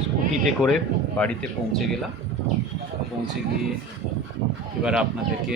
স্কুটিতে করে বাড়িতে পৌঁছে গেলাম। পৌঁছে গিয়ে এবার আপনাদেরকে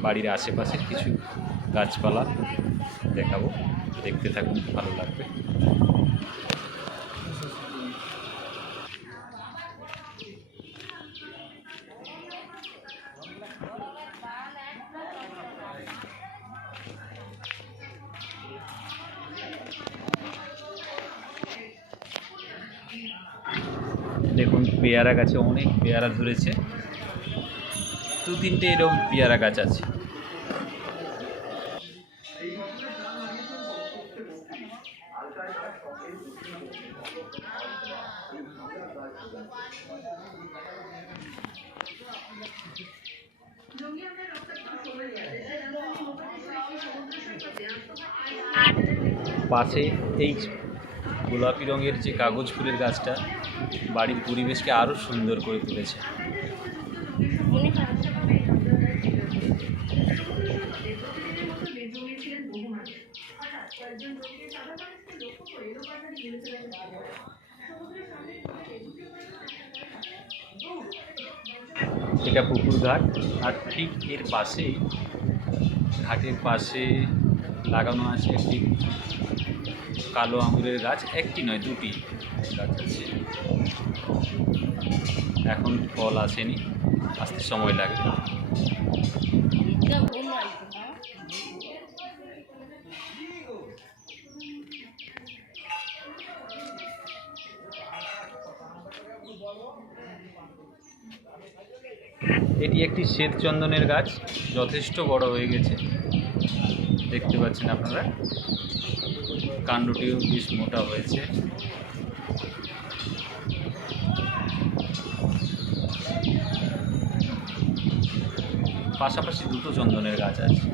বাড়ির আশেপাশের কিছু গাছপালা দেখাবো। দেখতে থাকুন, ভালো লাগবে। পেয়ারা গাছে অনেক পেয়ারা ধরেছে। দু তিনটে এরকম পেয়ারা গাছ আছে। পাশে এই গোলাপি রঙের যে কাগজ ফুলের গাছটা, বাড়ির পরিবেশকে আরও সুন্দর করে তুলেছে। এটা পুকুর ঘাট, আর ঠিক এর পাশেই, ঘাটের পাশে লাগানো আছে একটি কালো আঙুরের গাছ, একটি নয়, দুটি গাছ আছে। এখন ফল আসেনি, আসতে সময় লাগে এটি একটি শ্বেত চন্দনের গাছ, যথেষ্ট বড় হয়ে গেছে। দেখতে পাচ্ছেন আপনারা? কাণ্ডটিও বেশ মোটা হয়েছে। পাশাপাশি দুটো চন্দনের গাছ আছে।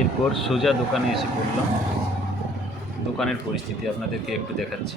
এরপর সোজা দোকানে এসে পড়লাম। দোকানের পরিস্থিতি আপনাদেরকে একটু দেখাচ্ছি।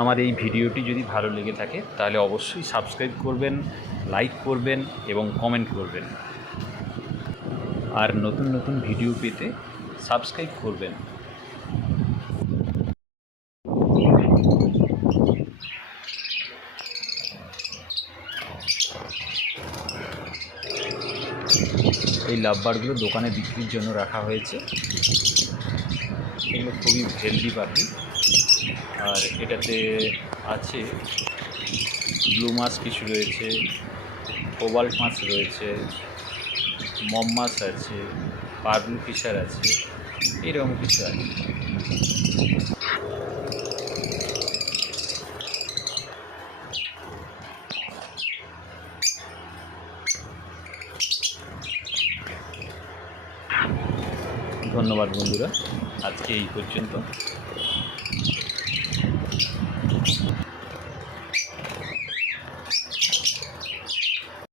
আমার এই ভিডিওটি যদি ভালো লেগে থাকে, তাহলে অবশ্যই সাবস্ক্রাইব করবেন, লাইক করবেন এবং কমেন্ট করবেন। আর নতুন নতুন ভিডিও পেতে সাবস্ক্রাইব করবেন। এই লাভবারগুলো দোকানে বিক্রির জন্য রাখা হয়েছে। এগুলো খুবই হেলদি পাখি। আর এটাতে আছে ব্লু মাছ কিছু রয়েছে, কোবাল্ট মাছ রয়েছে, মম মাছ আছে পারলু ফিশার আছে, এরকম কিছু আছে। ধন্যবাদ বন্ধুরা, আজকে এই পর্যন্ত।